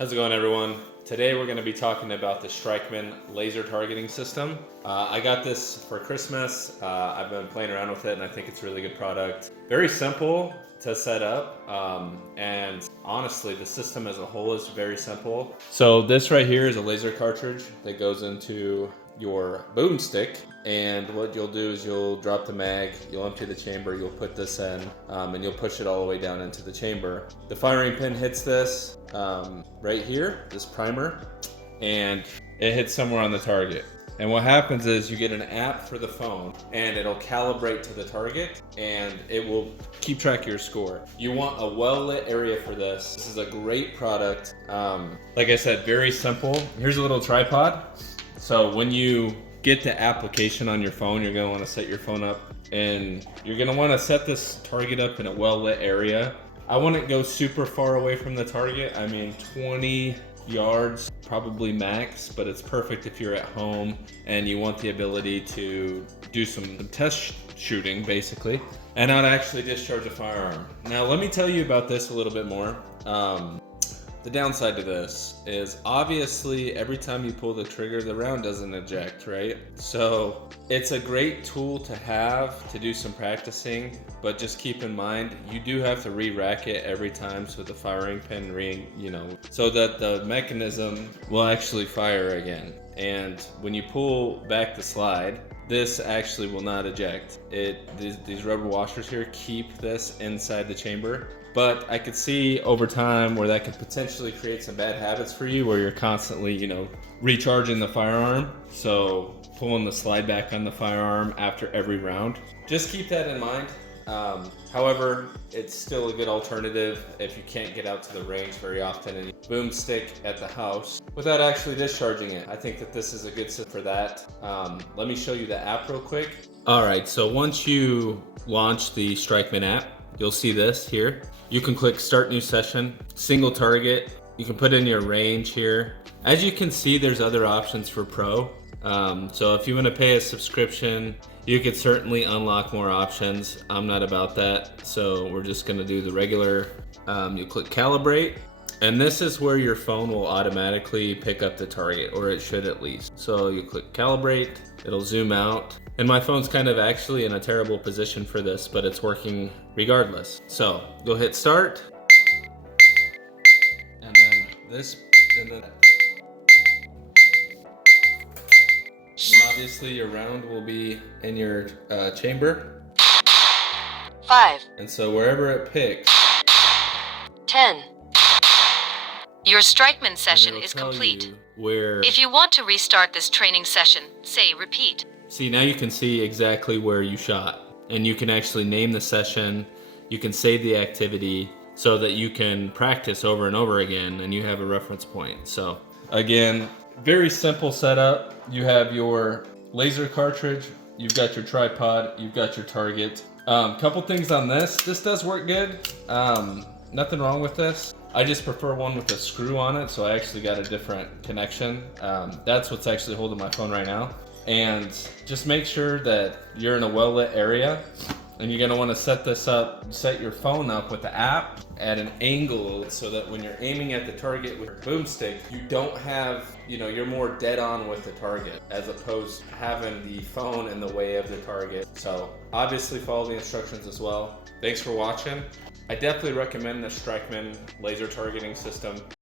How's it going, everyone? Today we're going to be talking about the Strikeman laser targeting system. I got this for Christmas. I've been playing around with it and I think it's a really good product. Very simple to set up, and honestly the system as a whole is very simple. So this right here is a laser cartridge that goes into your boomstick, and what you'll do is you'll drop the mag, you'll empty the chamber, you'll put this in, and you'll push it all the way down into the chamber. The firing pin hits this right here, this primer, and it hits somewhere on the target. And what happens is you get an app for the phone and it'll calibrate to the target and it will keep track of your score. You want a well-lit area for this. This is a great product. Like I said, very simple. Here's a little tripod. So when you get the application on your phone, you're gonna wanna set your phone up and you're gonna wanna set this target up in a well-lit area. I wouldn't go super far away from the target. I mean, 20 yards, probably max, but it's perfect if you're at home and you want the ability to do some test shooting, basically, and not actually discharge a firearm. Now, let me tell you about this a little bit more. The downside to this is obviously every time you pull the trigger, the round doesn't eject, right? So it's a great tool to have to do some practicing, but just keep in mind, you do have to re-rack it every time so the firing pin so that the mechanism will actually fire again. And when you pull back the slide, this actually will not eject. These rubber washers here keep this inside the chamber. But I could see over time where that could potentially create some bad habits for you, where you're constantly, recharging the firearm. So pulling the slide back on the firearm after every round. Just keep that in mind. However, it's still a good alternative if you can't get out to the range very often and boomstick at the house without actually discharging it. I think that this is a good system for that. Let me show you the app real quick. All right, so once you launch the Strikeman app, you'll see this here. You can click start new session, single target. You can put in your range here. As you can see, there's other options for pro. So if you want to pay a subscription, you could certainly unlock more options. I'm not about that, so we're just gonna do the regular. You click calibrate, and this is where your phone will automatically pick up the target, or it should at least. So you click calibrate, it'll zoom out. And my phone's kind of actually in a terrible position for this, but it's working regardless. So you'll hit start, and then this, and then obviously your round will be in your chamber. 5. And so wherever it picks, 10. Your Strikeman session is complete. If you want to restart this training session, say repeat. See, now you can see exactly where you shot, and you can actually name the session. You can save the activity so that you can practice over and over again and you have a reference point. So again, very simple setup. You have your laser cartridge, you've got your tripod, you've got your target. Couple things on this. This does work good. Nothing wrong with this. I just prefer one with a screw on it, so I actually got a different connection. That's what's actually holding my phone right now. And just make sure that you're in a well-lit area, and you're gonna wanna set this up, set your phone up with the app at an angle so that when you're aiming at the target with your boomstick, you don't have, you're more dead on with the target as opposed to having the phone in the way of the target. So obviously follow the instructions as well. Thanks for watching. I definitely recommend the Strikeman laser targeting system.